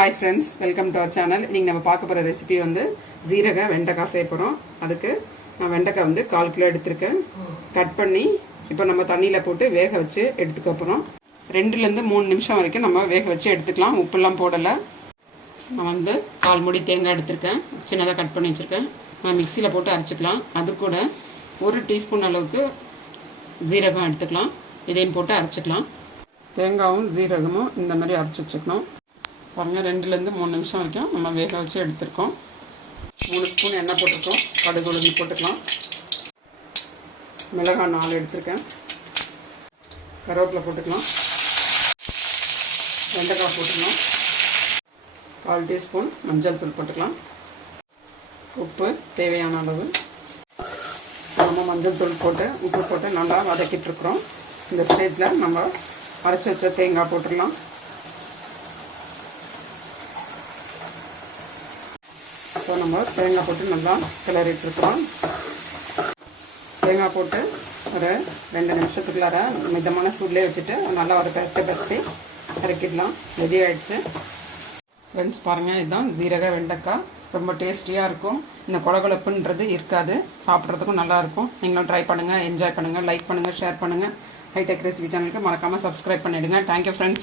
Hi friends, welcome to our channel. நீங்கள் நம்ம பார்க்க போகிற ரெசிபி வந்து ஜீரக வெண்டைக்காய் செய்ய போகிறோம். அதுக்கு நான் வெண்டைக்காய் வந்து 1/4 கிலோ எடுத்திருக்கேன். கட் பண்ணி இப்போ நம்ம தண்ணியில் போட்டு வேக வச்சு எடுத்துக்க போகிறோம். 2லேருந்து 3 நிமிஷம் வரைக்கும் நம்ம வேக வச்சு எடுத்துக்கலாம். உப்புலாம் போடலை. நான் வந்து 1/4 மூடி தேங்காய் எடுத்திருக்கேன். சின்னதாக கட் பண்ணி வச்சுருக்கேன். நான் மிக்சியில் போட்டு அரைச்சிக்கலாம். அது கூட 1 டீஸ்பூன் அளவுக்கு ஜீரகம் எடுத்துக்கலாம். இதையும் போட்டு அரைச்சிக்கலாம். தேங்காயும் ஜீரகமும் இந்த மாதிரி அரைச்சி வச்சுக்கணும். பாருங்கள், 2லேருந்து 3 நிமிஷம் வரைக்கும் நம்ம வேக வச்சு எடுத்துருக்கோம். 3 ஸ்பூன் எண்ணெய் போட்டிருக்கோம். கடுகு உளுந்து போட்டுக்கலாம். மிளகாய் 4 எடுத்திருக்கேன். கருவேப்பிலை போட்டுக்கலாம். வெண்டைக்காய் போட்டுக்கலாம். 1/4 டீஸ்பூன் மஞ்சள் தூள் போட்டுக்கலாம். உப்பு தேவையான அளவு. நம்ம மஞ்சள் தூள் போட்டு உப்பு போட்டு நல்லா வதக்கிட்டுருக்குறோம். இந்த ஸ்டேஜில் நம்ம அரைச்சி வச்ச தேங்காய் போட்டுடலாம். அப்போ நம்ம தேங்காய் போட்டு நல்லா கிளறிட்டுருக்குறோம். தேங்காய் போட்டு ஒரு 2 நிமிஷத்துக்குள்ளார மிதமான சூட்லேயே வச்சுட்டு நல்லா ஒரு பரட்டி இறக்கிடலாம். ரெடி ஆகிடுச்சு. ஃப்ரெண்ட்ஸ் பாருங்கள், இதுதான் ஜீரக வெண்டைக்காய். ரொம்ப டேஸ்டியாக இருக்கும். இந்த கொழகொழப்புன்றது இருக்காது. சாப்பிட்றதுக்கும் நல்லாயிருக்கும். நீங்களும் ட்ரை பண்ணுங்கள், என்ஜாய் பண்ணுங்கள், லைக் பண்ணுங்கள், ஷேர் பண்ணுங்கள். ஹைடெக் ரெசிபி சேனலுக்கு மறக்காமல் சப்ஸ்கிரைப் பண்ணிவிடுங்க. Thank you friends.